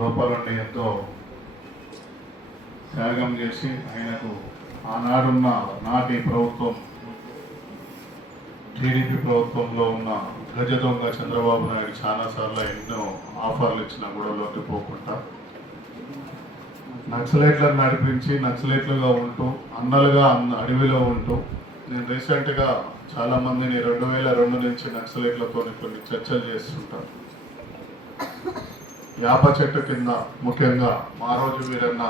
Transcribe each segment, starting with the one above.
లోపాలని ఎంతో త్యాగం చేసి ఆయనకు ఆనాడున్న నాటి ప్రభుత్వం టీడీపీ ప్రభుత్వంలో ఉన్న గజ దొంగ చంద్రబాబు నాయుడు చాలాసార్లు ఎన్నో ఆఫర్లు ఇచ్చినా కూడా లొంగిపోకుండా నక్సలైట్లను నడిపించి నక్సలైట్లుగా ఉంటూ అన్నలుగా అడవిలో ఉంటూ నేను రీసెంట్గా చాలామందిని 2002 నుంచి నక్సలైట్లతో కొన్ని చర్చలు చేస్తుంటాను. యాప చెట్టు కింద ముఖ్యంగా మారోజు వీరన్న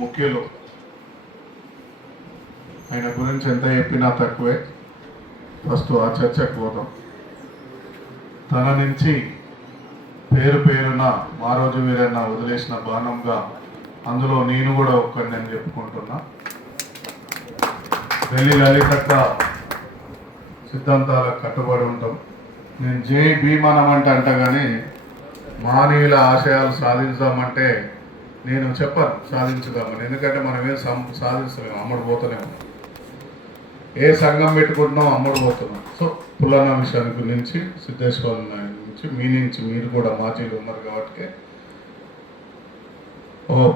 ముఖ్యులు, ఆయన గురించి ఎంత చెప్పినా తక్కువే. ఫస్ట్ ఆ చర్చకు పోదాం. తన నుంచి పేరున మారోజు వీరన్న వదిలేసిన బాణంగా అందులో నేను కూడా ఒక్కడిని అని చెప్పుకుంటున్నా. ఢిల్లీ లలితక్క సిద్ధాంతాలకు కట్టుబడి ఉంటాం. నేను జై భీమానం అంట కానీ మానవుల ఆశయాలు సాధించామంటే నేను చెప్పను సాధించుదామని. ఎందుకంటే మనం ఏం సాధించలేము, అమ్ముడు పోతూనే ఉన్నాం. ఏ సంఘం పెట్టుకుంటున్నాం అమ్ముడు పోతున్నాం. సో పుల్లన్న విషయానికి నుంచి సిద్ధేశ్వర నుంచి మీరు కూడా మాజీలు ఉన్నారు కాబట్టి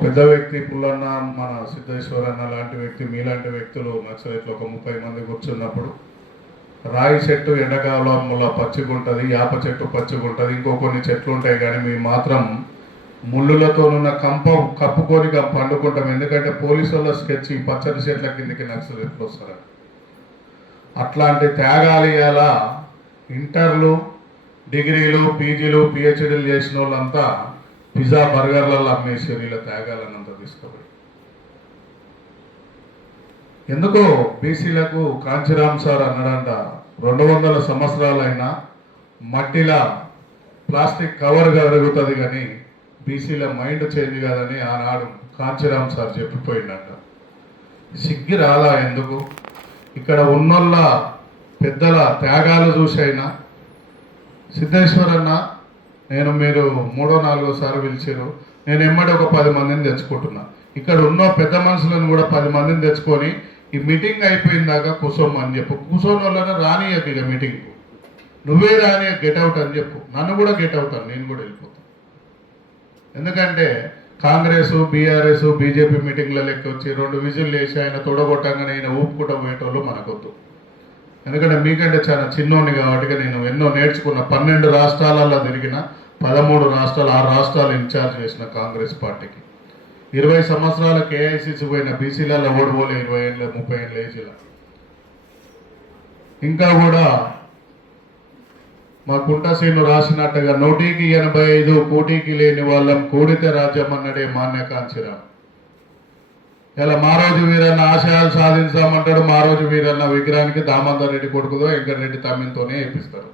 పెద్ద వ్యక్తి పుల్లన్న, మన సిద్ధేశ్వరన్న లాంటి వ్యక్తి, మీలాంటి వ్యక్తులు నక్సలైట్లు ఒక 30 మంది కూర్చున్నప్పుడు రాయి చెట్టు ఎండాకాలంలో పచ్చిగుంటుంది, యాప చెట్టు పచ్చిగుంటుంది, ఇంకో కొన్ని చెట్లు ఉంటాయి కానీ మేము మాత్రం ముళ్ళులతోనున్న కప్పుకొని పండుకుంటాం. ఎందుకంటే పోలీసుల స్కెచ్ ఈ పచ్చని చెట్ల కిందకి నక్సలైట్లు వస్తారు. అట్లాంటి త్యాగాలు ఇవాళ ఇంటర్లు, డిగ్రీలు, పీజీలు, పిహెచ్డీలు చేసిన వాళ్ళంతా పిజ్జా బర్గర్లలో అమ్మేసారు వీళ్ళ త్యాగాలన్నంతా తీసుకుపోయి. ఎందుకో బీసీలకు కాంచీరామ్ సార్ అన్నాడంట 200 సంవత్సరాలైనా మట్టిలా ప్లాస్టిక్ కవర్ కరుగుతుంది కానీ బీసీల మైండ్ చేంజ్ కాదని ఆనాడు కాంచీరామ్ సార్ చెప్పిపోయిందంట. సిగ్గి రాదా ఎందుకు? ఇక్కడ ఉన్నోళ్ళ పెద్దల త్యాగాలు చూసైనా సిద్ధేశ్వరన్న నేను మీరు 3వ 4వ సారి పిలిచారు, నేను ఎమ్మడి ఒక 10 మందిని తెచ్చుకుంటున్నా. ఇక్కడ ఉన్న పెద్ద మనుషులను కూడా 10 మందిని తెచ్చుకొని ఈ మీటింగ్ అయిపోయిన దాకా కూర్చోము అని చెప్పు. కూర్చొని వాళ్ళని రానియకు, ఇక మీటింగ్కు నువ్వే రాని, గెట్అవుట్ అని చెప్పు. నన్ను కూడా గెట్అవుట్ అని, నేను కూడా వెళ్ళిపోతాను. ఎందుకంటే కాంగ్రెస్, బీఆర్ఎస్, బీజేపీ మీటింగ్ల లెక్క వచ్చి 2 విజిల్లు వేసి ఆయన తొడగొట్టంగానే ఆయన ఊపుకుంటూ పోయేటోళ్ళు మనకొద్దు. ఎందుకంటే మీకంటే చాలా చిన్నోడిని కాబట్టి నేను ఎన్నో నేర్చుకున్న. 12 రాష్ట్రాలలో తిరిగిన, 13 రాష్ట్రాలు, 6 రాష్ట్రాలు ఇన్ఛార్జ్ చేసిన కాంగ్రెస్ పార్టీకి. 20 సంవత్సరాల కేఐసిసి పోయిన బీసీలలో ఓడిపోలే 20 ఏళ్ళు 30 ఏళ్ళ ఏజీలో. ఇంకా కూడా మా కుంటసీను రాసినట్టుగా 100కి 85 కోటికి లేని వాళ్ళం కూడితే రాజ్యం అన్నడే మాన్యకాంచిరాం. ఇలా మారోజు వీరన్న ఆశయాలు సాధించామంటాడు. మారోజు వీరన్న విగ్రహానికి దామోదర్ రెడ్డి కొడుకుదో వెంకటరెడ్డి తమ్మితోనే వేపిస్తారు.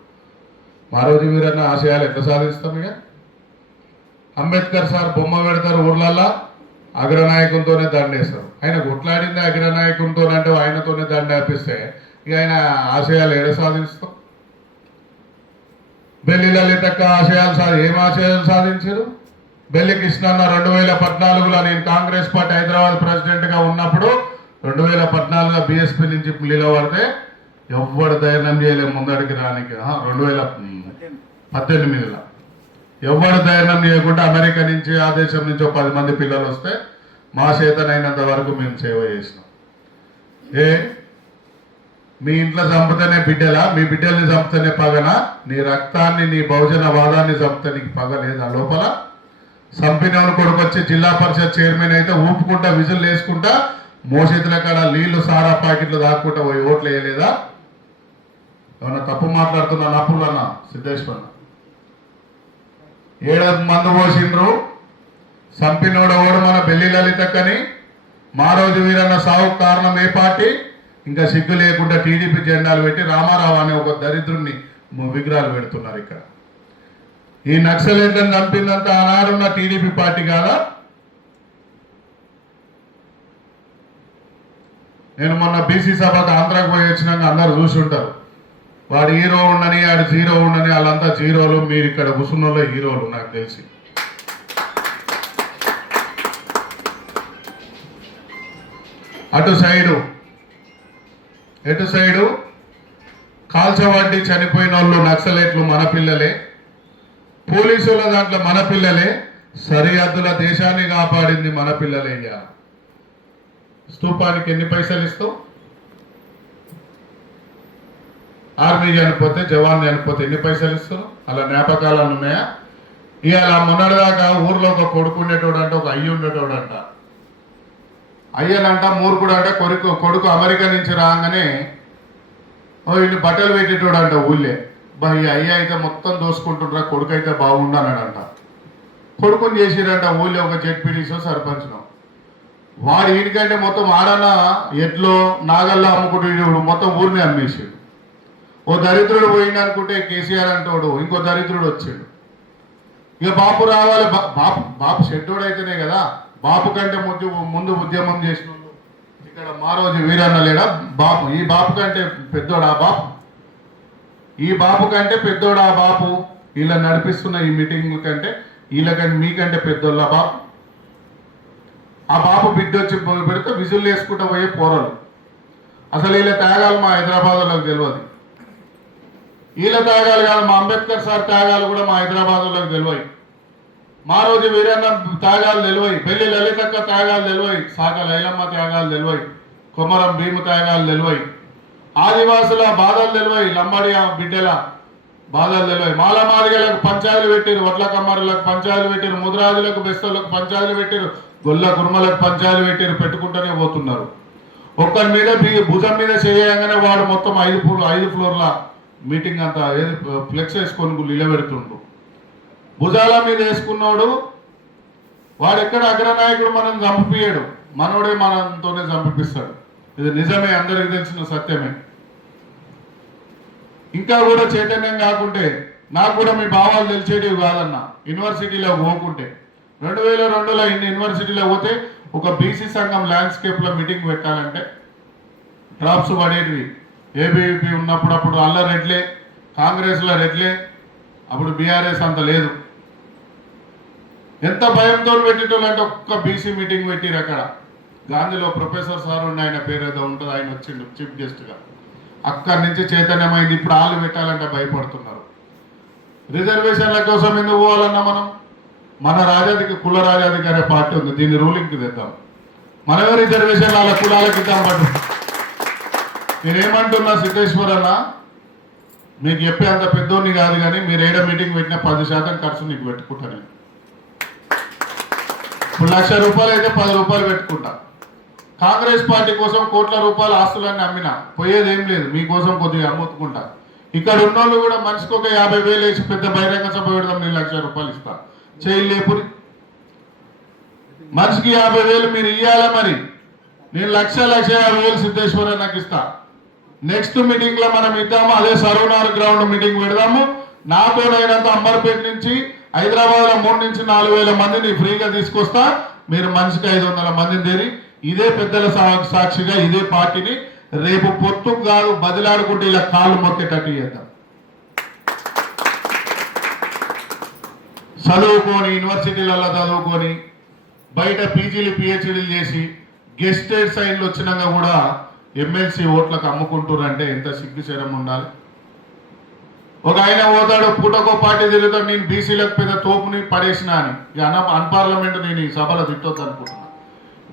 మారోజు వీరన్న ఆశయాలు ఎట్లా సాధిస్తాం? ఇక అంబేద్కర్ సార్ బొమ్మ పెడతారు ఊర్లల్లో, అగ్రనాయకునితోనే దండేస్తారు. ఆయన కొట్లాడింది అగ్రనాయకునితోనంటే ఆయనతోనే దండ ఆపిస్తే ఇక ఆయన ఆశయాలు ఏడ సాధిస్తాం? బెల్లి లలితక్క ఆశయాలు ఏం ఆశయాలు సాధించారు? బెల్లి కృష్ణన్న 2014లో నేను కాంగ్రెస్ పార్టీ హైదరాబాద్ ప్రెసిడెంట్గా ఉన్నప్పుడు 2014లో బీఎస్పీ నుంచి నిలబడితే ఎవ్వడు ధైర్యం చేయలేము ముందడికి రానికి. 2018లో ఎవరు ధైర్యం చేయకుండా అమెరికా నుంచి ఆ దేశం నుంచి 10 మంది పిల్లలు వస్తే మా చేతనైనంత వరకు మేము సేవ చేసినాం. మీ ఇంట్లో చంపితేనే బిడ్డలా? మీ బిడ్డల్ని చంపితేనే పగనా? నీ రక్తాన్ని, నీ బహుజన వాదాన్ని చంపితే నీకు పగ లేదా లోపల? చంపినవని కొడుకు వచ్చి జిల్లా పరిషత్ చైర్మన్ అయితే ఊపుకుంటా విజులు వేసుకుంటా మోసేతుల కాడ నీళ్లు సారా ప్యాకెట్లు దాక్కుంటా పోయి ఓట్లు వేయలేదా? ఏమన్నా తప్పు మాట్లాడుతున్నా నప్పులన్నా సిద్ధేశ్వరన్న? 7 మంది పోసిండ్రు. చంపినోడు మన బెల్లి లలితక్కని. మారోజు వీరన్న సావుకు కారణం ఏ పార్టీ? ఇంకా సిగ్గు లేకుండా టీడీపీ జెండాలు పెట్టి రామారావు అనే ఒక దరిద్రుణ్ణి విగ్రహాలు పెడుతున్నారు ఇక్కడ. ఈ నక్సలైట్లను చంపిందంతా ఆనాడున్న టీడీపీ పార్టీ కాదా? నేను మొన్న బీసీ సభకు ఆంధ్రాకు పోయి వచ్చినాక అందరు చూసి ఉంటారు. వాడు హీరో ఉండని, ఆడు జీరో ఉండని, వాళ్ళంతా జీరోలు. మీరు ఇక్కడ కూర్చున్నోళ్ళే హీరోలు నాకు తెలిసి. ఎటు సైడు కాల్చబట్టి చనిపోయిన వాళ్ళు నక్సలైట్లు మన పిల్లలే, పోలీసుల దాంట్లో మన పిల్లలే, సరిహద్దుల దేశాన్ని కాపాడింది మన పిల్లలే. స్తూపానికి ఎన్ని పైసలు ఇస్తావు? ఆర్మీ చనిపోతే, జవాన్ చనిపోతే ఎన్ని పైసలు ఇస్తారు? అలా జ్ఞాపకాలు ఉన్నాయా? ఇవాళ మొన్నటిదాకా ఊర్లో ఒక కొడుకు ఉండేటోడంట, ఒక అయ్యి ఉండేటోడంట. అయ్యనంట మూర్ఖుడు అంట, కొడుకు అమెరికా నుంచి రాగానే వీళ్ళు బట్టలు పెట్టేటోడంట ఊళ్ళే. ఈ అయ్య అయితే మొత్తం దోసుకుంటుండ్రా, కొడుకు అయితే బాగుండన్నాడంట. కొడుకుని చేసిరంట ఊళ్ళో ఒక జెడ్పీటీసో సర్పంచ్నో. వాడు ఈయనకంటే మొత్తం ఆడన ఎడ్లో నాగల్లో అమ్ముకుంటూ మొత్తం ఊరిని అమ్మేసాడు. ఓ దరిద్రుడు పోయిండు అనుకుంటే కేసీఆర్ అంటాడు, ఇంకో దరిద్రుడు వచ్చాడు. ఇక బాపు రావాలి, బాపు షెడ్డోడు అయితేనే కదా. బాపు కంటే ముందు ఉద్యమం చేసిన ఇక్కడ మారోజు వీరన్న లేడా? బాపు ఈ బాపు కంటే పెద్దోడా బాపు? ఈ బాపు కంటే పెద్దోడా బాపు? వీళ్ళ నడిపిస్తున్న ఈ మీటింగ్ కంటే వీళ్ళకంటే మీకంటే పెద్దోళ్ళ బాపు? ఆ బాపు బిడ్డ వచ్చి పెడితే విజులు వేసుకుంటూ పోయే పోరలు. అసలు వీళ్ళ త్యాగాలు మా హైదరాబాద్లోకి తెలియదు. వీళ్ళ త్యాగాలు కాదు, మా అంబేద్కర్ సార్ త్యాగాలు కూడా మా హైదరాబాద్లోకి తెలియదు. మా రోజు వీరన్న త్యాగాలు తెలివై, పెళ్లి లలితక్క త్యాగాలు తెలివై, సాక లైలమ్మ త్యాగాలు తెలివై, కొమరం భీము త్యాగాలు తెలివై, ఆదివాసుల బాధలు తెలివై, లంబాడి బిడ్డల బాధలు తెలివై, మాలమాదిగలకు పంచాయతీలు పెట్టిరు, వడ్ల కమ్మరులకు పంచాయతీలు పెట్టిరు, ముద్రాజులకు బెస్తోళ్ళకు పంచాయతీలు పెట్టిరు, గొల్ల కుర్మలకు పంచాయతీలు పెట్టిరు. పెట్టుకుంటూనే పోతున్నారు. ఒక్కరి మీద భుజం మీద చేయగానే వాడు మొత్తం 5 ఫ్లోర్ల మీటింగ్ అంతా ఫ్లెక్స్ వేసుకొని నిలబెడుతుండ్రు. భుజాల మీద వేసుకున్నాడు వాడు ఎక్కడ అగ్రనాయకుడు మనం చంపిపియాడు, మనోడే మనతోనే చంపిపిస్తాడు. ఇది నిజమే, అందరికి తెలిసిన సత్యమే. ఇంకా కూడా చైతన్యం కాకుంటే నాకు కూడా మీ భావాలు తెలిసేటివి కాదన్న. యూనివర్సిటీలో పోకుంటే 2002లో యూనివర్సిటీలో పోతే ఒక బీసీ సంఘం ల్యాండ్స్కేప్లో మీటింగ్ పెట్టాలంటే డ్రాప్స్ పడేటివి. ఏబీవీపీ ఉన్నప్పుడు అప్పుడు అల్ల రెడ్లే, కాంగ్రెస్లో రెడ్లే, అప్పుడు బీఆర్ఎస్ అంత లేదు. ఎంత భయంతో పెట్టేటోళ్ళంటే ఒక్క బీసీ మీటింగ్ పెట్టిరు అక్కడ. గాంధీలో ప్రొఫెసర్ సార్ ఉండి, ఆయన పేరు ఏదో ఉంటుంది, ఆయన వచ్చిండు చీఫ్ గెస్ట్గా. అక్కడి నుంచి చైతన్యమైంది. ఇప్పుడు ఆళ్ళు పెట్టాలంటే భయపడుతున్నారు. రిజర్వేషన్ల కోసం ఎందుకు పోవాలన్నా మనం? మన రాజాదికి కుల రాజాదికి అనే పార్టీ ఉంది, దీన్ని రూలింగ్కి తెద్దాం. మనమే రిజర్వేషన్ వాళ్ళ కులాలకి ఇద్దాం. పట్టు నేనేమంటున్నా సిద్ధేశ్వరన్న, మీకు చెప్పే అంత పెద్దోని కాదు, కానీ మీరు ఏడ మీటింగ్ పెట్టినా 10% ఖర్చు నీకు పెట్టుకుంటాను. నేను ఇప్పుడు ₹1,00,000 అయితే 10 రూపాయలు పెట్టుకుంటా. కాంగ్రెస్ పార్టీ కోసం కోట్ల రూపాయల ఆస్తులన్నీ అమ్మినా పోయేదేం లేదు, మీకోసం కొద్దిగా అమ్ముతుకుంటా. ఇక్కడ ఉన్నోళ్ళు కూడా మనిషికి ఒక 50,000 వేసి పెద్ద బహిరంగ సభ పెడదాం, నేను ₹1,00,000 ఇస్తా. చేయలేపురి మనిషికి 50,000 మీరు ఇవ్వాలా? మరి నేను 1,50,000 సిద్ధేశ్వర నాకు ఇస్తా. నెక్స్ట్ మీటింగ్ లో మనం ఇద్దాము, అదే సర్వనార్ గ్రౌండ్ మీటింగ్ పెడదాము. నాతోనైనంత అంబర్పేట నుంచి హైదరాబాద్ లో 3 నుంచి 4,000 మందిని ఫ్రీగా తీసుకొస్తా. మీరు మనిషికి 500 మందిని చేరి ఇదే పెద్దల సాక్షిగా ఇదే పార్టీని రేపు పొత్తు కాదు బదిలాడుకుంటే ఇలా కాళ్ళు మొక్కేటట్టు చేద్దాం. చదువుకొని యూనివర్సిటీలలో చదువుకొని బయట పీజీలు పిహెచ్డీలు చేసి గెస్టెడ్ సైన్లు వచ్చినాక కూడా ఎమ్మెల్సీ ఓట్లకు అమ్ముకుంటారంటే ఎంత సిగ్గుచరం ఉండాలి. ఒక ఆయన పోతాడు, పూటకో పార్టీ తిరుగుతాడు, నేను బీసీలకు పెద్ద తోపుని పడేసినా అని. అన్పార్లమెంట్ నేను ఈ సభలో తిట్టొద్దు అనుకుంటున్నా.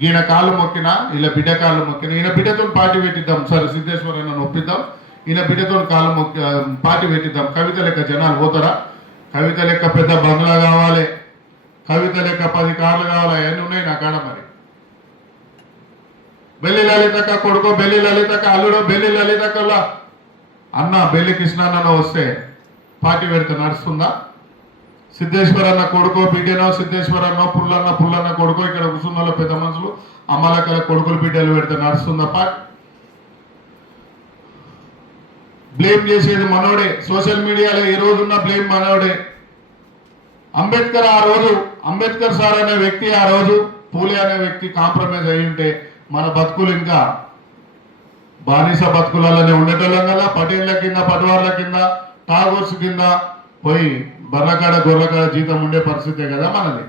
ఈయన కాళ్ళు మొక్కినా, ఇలా బిడ్డ కాళ్ళు మొక్కినా, ఈయన బిడ్డతో పార్టీ పెట్టిద్దాం. సరే సిద్ధేశ్వరన్న ఒప్పిద్దాం, ఈయన బిడ్డతో కాళ్ళు మొక్కి పార్టీ పెట్టిద్దాం. కవిత లెక్క జనాలు పోతారా? కవిత లెక్క పెద్ద బంగ్లా కావాలి, కవిత లెక్క 10 కార్లు కావాలి, అవన్నీ ఉన్నాయి నా కాడ. మరి బెల్లి లలితక్క కొడుకో, బెల్లి లలితక్క అల్లుడో, బెల్లి లలితక్కల అన్న బెల్లి కృష్ణన్న వస్తే పార్టీ పెడితే నడుస్తుందా? సిద్ధేశ్వరన్న కొడుకో బిడ్డనో, సిద్ధేశ్వరన్న పుల్లన్న కొడుకో, ఇక్కడ కూర్చున్న పెద్ద మనుషులు అమ్మలక్కల కొడుకులు బిడ్డలు పెడితే నడుస్తుందా పార్టీ? బ్లేమ్ చేసేది మనోడే. సోషల్ మీడియాలో ఈ రోజున్న బ్లేమ్ మనోడే. అంబేద్కర్ సార్ అనే వ్యక్తి ఆ రోజు పూలే అనే వ్యక్తి కాంప్రమైజ్ అయి ఉంటే మన బతుకులు ఇంకా బానిస బతుకులలోనే ఉండేటోళ్ళం కదా. పటేళ్ల కింద, పటవార్ల కింద, టాగోర్స్ కింద పోయి బర్రకాడ గొర్రెకాడ జీతం ఉండే పరిస్థితే కదా మనది.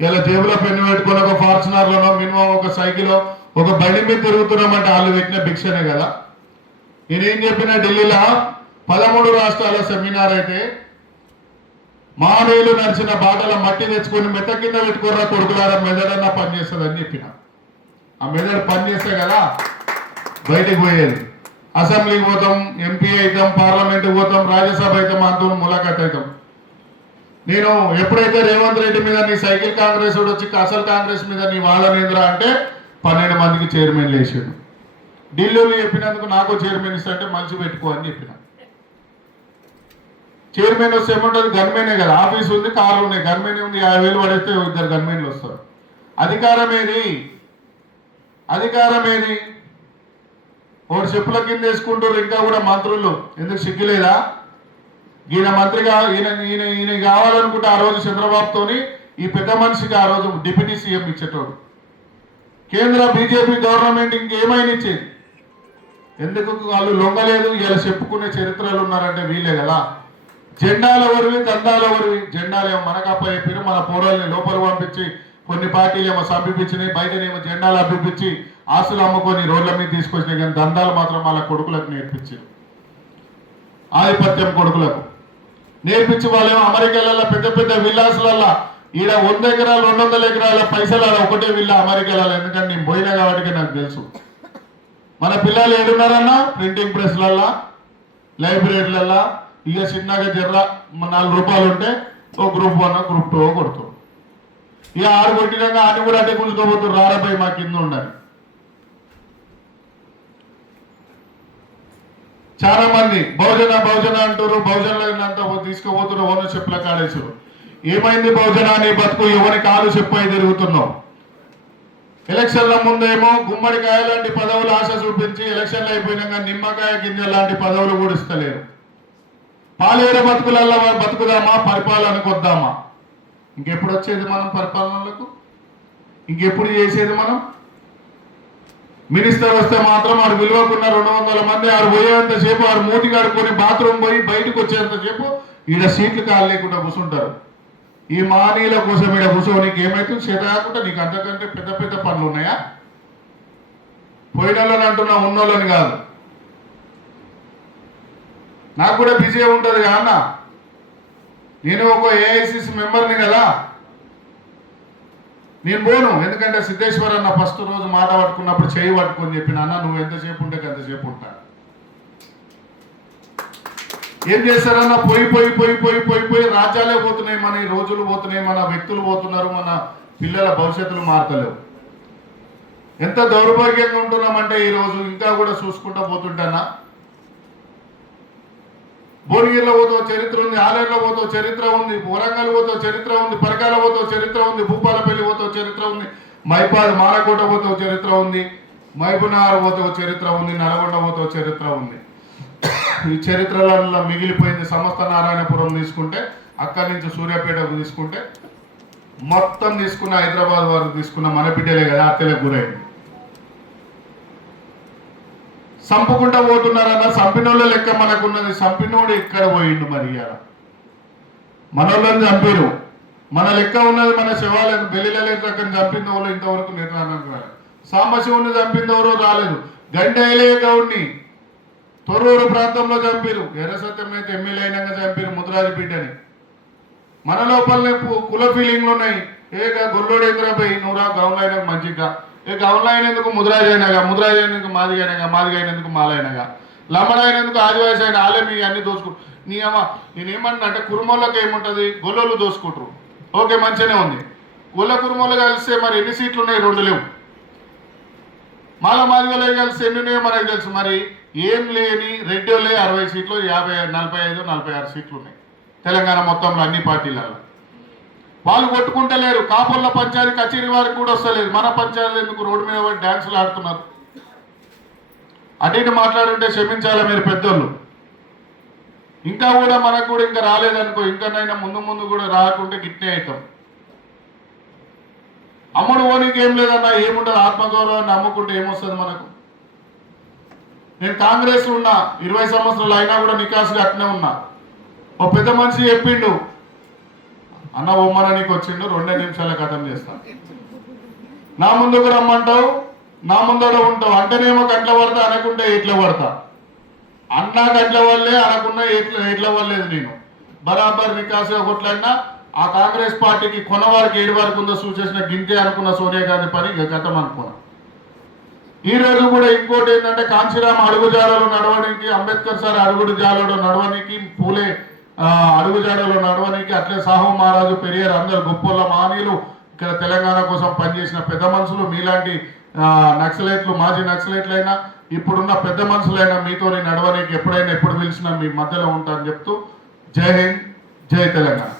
ఇలా జేబులో పెన్ను పెట్టుకుని ఒక ఫార్చునర్లోనో మినిమం ఒక సైకిలో ఒక బండి మీద తిరుగుతున్నామంటే వాళ్ళు పెట్టిన భిక్షనే కదా. నేనేం చెప్పినా ఢిల్లీలో 13 రాష్ట్రాల సెమినార్ అయితే మానేలు నడిచిన బాటల మట్టి తెచ్చుకొని మెత్త కింద పెట్టుకోరా కొడుకులారా మెదడన్నా పనిచేస్తుందని చెప్పిన. ఆ మెదడు పనిచేస్తే కదా బయటకు పోయేది. అసెంబ్లీకి పోతాం, ఎంపీ అవుతాం, పార్లమెంట్కి పోతాం, రాజ్యసభ అవుతాం, అంటూ ములాఖాత్ అవుతాం. నేను ఎప్పుడైతే రేవంత్ రెడ్డి మీద నీ సైకిల్ కాంగ్రెస్ వచ్చి అసలు కాంగ్రెస్ మీద నీ వాళ్ళనేంద్రా అంటే 12 మందికి చైర్మన్లు వేసాడు. ఢిల్లీలో చెప్పినందుకు నాకు చైర్మన్ ఇస్తా అంటే మంచి పెట్టుకో అని చెప్పిన. చైర్మన్ వస్తే ఏమంటుంది, గన్మెనే కదా, ఆఫీస్ ఉంది, కార్లు ఉన్నాయి, గన్మెనే ఉంది, 50,000 పడేస్తే 2 గన్మెన్లు వస్తారు. అధికారం ఏది? అధికారం ఏది? ఒకటి చెప్పుల కింద వేసుకుంటారు, ఇంకా కూడా మంత్రులు. ఎందుకు సిగ్గులేదా? ఈయన మంత్రిగా ఈయన కావాలనుకుంటే ఆ రోజు చంద్రబాబుతోని ఈ పెద్ద మనిషికి ఆ రోజు డిప్యూటీ సీఎం ఇచ్చేటోడు. కేంద్ర బీజేపీ గవర్నమెంట్ ఇంకేమైనా ఇచ్చేది. ఎందుకు వాళ్ళు లొంగలేదు? ఇలా చెప్పుకునే చరిత్రలు ఉన్నారంటే వీళ్ళే కదా. జెండాల వరివి, దండాల వరివి. జెండాలేమో మనకు అప్పచెప్పారు, మన పౌరాలని లోపల పంపించి కొన్ని పార్టీలు ఏమో సంపించినాయి, బయటనేమో జెండాలు అప్పించి ఆస్తులు అమ్ముకొని రోడ్ల మీద తీసుకొచ్చినాయి. కానీ దండాలు మాత్రం వాళ్ళ కొడుకులకు నేర్పించారు. ఆధిపత్యం కొడుకులకు నేర్పించి వాళ్ళేమో అమెరికాలలో పెద్ద పెద్ద విల్లాసులల్లా ఈడ 100 ఎకరాలు 200 ఎకరాల పైసలు ఒకటే విల్లా అమెరికాలలో. ఎందుకంటే నేను పోయినా కాబట్టి నాకు తెలుసు. మన పిల్లలు ఏడున్నారన్నా ప్రింటింగ్ ప్రెస్లల్లా, లైబ్రరీలల్లా. ఇక చిన్నగా జర్ర 4 రూపాయలు ఉంటే ఓ గ్రూప్ 1 గ్రూప్ 2 కొడుతారు. ఇక ఆడు కొట్టినాక ఆడిని కూడా అంటే గుంజుకోబోతున్నారు, రారపై మా కింద ఉండాలి. చాలా మంది బహుజన అంటారు, బహుజనులంతా తీసుకుపోతున్నారు, ఓన చెప్పుల కాడేసారు. ఏమైంది బహుజన? నీ బతుకు ఎవరి కాలు చెప్పై తిరుగుతున్నావు. ఎలక్షన్ల ముందేమో గుమ్మడికాయ లాంటి పదవులు ఆశ చూపించి ఎలక్షన్లు అయిపోయినాక నిమ్మకాయ గింజ లాంటి పదవులు కూడా ఇస్తలేరు. పాలేర బతుకులల్లో బతుకుదామా, పరిపాలనకు వద్దామా? ఇంకెప్పుడు వచ్చేది మనం పరిపాలనలకు? ఇంకెప్పుడు చేసేది మనం? మినిస్టర్ వస్తే మాత్రం ఆడు విలువకున్న 200 మంది ఆడు పోయేంతసేపు ఆడు మూతి కడుక్కొని బాత్రూమ్ పోయి బయటకు వచ్చేంతసేపు ఈడ సీట్లు కాలు లేకుండా కూర్చుంటారు. ఈ మానీల కోసం ఈడ కూర్చో, నీకు ఏమైతుంది? చేత కాకుండా నీకు అంతకంటే పెద్ద పెద్ద పనులు ఉన్నాయా? పోయినోళ్ళని అంటున్నా, ఉన్నోళ్ళని కాదు. నాకు కూడా బిజీ ఉంటుంది అన్న. నేను ఒక ఏఐసిసి మెంబర్ని కదా, నేను పోను. ఎందుకంటే సిద్ధేశ్వర్ అన్న ఫస్ట్ రోజు మాట పట్టుకున్నప్పుడు చేయి పట్టుకొని చెప్పిన, అన్న నువ్వు ఎంతసేపు ఉంటే ఎంతసేపు ఉంటా. ఏం చేస్తారన్న? పోయి రాజ్యాలే పోతున్నాయి, మన రోజులు పోతున్నాయి, మన వ్యక్తులు పోతున్నారు, మన పిల్లల భవిష్యత్తులు మారతలేవు. ఎంత దౌర్భాగ్యంగా ఉంటున్నామంటే ఈరోజు ఇంకా కూడా చూసుకుంటూ పోతుంటానా. భువనగిరిలో పోతో చరిత్ర ఉంది, ఆలయంలో పోతో చరిత్ర ఉంది, వరంగల్ పోతో చరిత్ర ఉంది, పరకాల పోతో చరిత్ర ఉంది, భూపాలపల్లి పోతో చరిత్ర ఉంది, మైపాద్ మాలకోట పోతో చరిత్ర ఉంది, మహబూబ్నగర్ పోతో చరిత్ర ఉంది, నల్గొండ పోతో చరిత్ర ఉంది. ఈ చరిత్రలలో మిగిలిపోయింది సమస్త నారాయణపురం తీసుకుంటే, అక్కడి నుంచి సూర్యాపేటకు తీసుకుంటే, మొత్తం తీసుకున్న హైదరాబాద్ వరకు తీసుకున్న మన బిడ్డలే కదా హత్యలకు గురైంది. సంపుకుంటా పోతున్నారన్న. సంపినోళ్ళ లెక్క మనకున్నది. సంపినోడు ఎక్కడ పోయిండు మరి? ఇవాళ మనోళ్ళని చంపారు, మన లెక్క ఉన్నది. మన శవాలను బెల్లిలే రకం చంపింది వాళ్ళు ఇంతవరకు నిర్ధారణకు రాలేదు. సాంబశివుని చంపింది ఎవరో రాలేదు. గంటైలే గౌడ్ని తొర్రూరు ప్రాంతంలో చంపారు. ఎర్ర సత్యం అయితే ఎమ్మెల్యే అయినాక చంపారు ముద్రాజు బిడ్డని. మన లోపలనే కుల ఫీలింగ్లు ఉన్నాయి. గొల్లోడు ఎందుకు నువ్వురా గౌన్లు అయినాక మంచిగా, గౌన్లు అయినందుకు ముద్రాజు అయినాగా, ముద్రాజు అయినందుకు మాదిగ అయినాగా, మాదిగ అయినందుకు మాలైనగా, లంబడ అయినందుకు ఆదివాసి అయిన ఆలే మీ అన్ని దోసుకుంటారు. నీ అమ్మ నేనేమన్నా అంటే కురుమోళ్ళకి ఏముంటుంది? గొల్లోళ్ళు దోసుకుంటారు. ఓకే మంచిగానే ఉంది. గొల్ల కురుమోళ్ళు కలిస్తే మరి ఎన్ని సీట్లు ఉన్నాయి? 2 లేవు. మాదిగలే కలిసి ఎన్ని ఉన్నాయో మనకు తెలుసు. మరి ఏం లేని రెడ్డిలే 60 సీట్లు, 45, 46 సీట్లు ఉన్నాయి తెలంగాణ మొత్తంలో అన్ని పార్టీలలో. వాళ్ళు కొట్టుకుంటలేరు. కాపుల పంచాయతీ కచేరీ వారికి కూడా వస్తలేదు. మన పంచాయతీ ఎందుకు రోడ్డు మీద పడి డ్యాన్సులు ఆడుతున్నారు? అటు ఇటు మాట్లాడుంటే క్షమించాలి మీరు పెద్దోళ్ళు. ఇంకా కూడా మనకు కూడా ఇంకా రాలేదనుకో, ఇంకనైనా ముందు కూడా రాకుంటే గిట్నే అవుతాం. అమ్ముడు ఓనికి ఏం లేదన్నా, ఏముంటుంది? ఆత్మగౌరవాన్ని అమ్ముకుంటే ఏమొస్తుంది మనకు? నేను కాంగ్రెస్ ఉన్నా 20 సంవత్సరాలు అయినా కూడా నికాసుగా అట్నే ఉన్నా. ఓ పెద్ద మనిషి చెప్పిండు, అన్న బొమ్మన నీకు వచ్చిండు, 2 నిమిషాల కథం చేస్తాను. నా ముందుకు రమ్మంటావు, నా ముందర ఉంటావు. అంటేనేమో కంట్ల పడతా, అనకుంటే ఇట్లా పడతా. అన్నా గడ్ల వల్లే అనకున్న ఎట్ల వల్లేదు నేను బరాబర్ వికాస కొట్లాడినా ఆ కాంగ్రెస్ పార్టీకి కొనవారికి ఏడు వరకు ఉందో సూచేసిన గింతే అనుకున్న సోనియా గాంధీ పని ఇక గతం అనుకున్నా. ఈ రోజు కూడా ఇంకోటి ఏంటంటే కాంచీరామ్ అడుగుజాడలో నడవడానికి, అంబేద్కర్ సార్ అడుగుజాడలో నడవడానికి, పూలే అడుగుజాడలో నడవడానికి, అట్లే సాహు మహారాజు పెరియార్ అందరు గొప్పల మానీయులు ఇక్కడ తెలంగాణ కోసం పనిచేసిన పెద్ద మనుషులు మీలాంటి నక్సలైట్లు, మాజీ నక్సలైట్లైనా ఇప్పుడున్న పెద్ద మనుషులైనా మీతో నడవడానికి ఎప్పుడైనా ఎప్పుడు పిలిచినా మీ మధ్యలో ఉంటారని చెప్తూ జై హింద్, జై తెలంగాణ.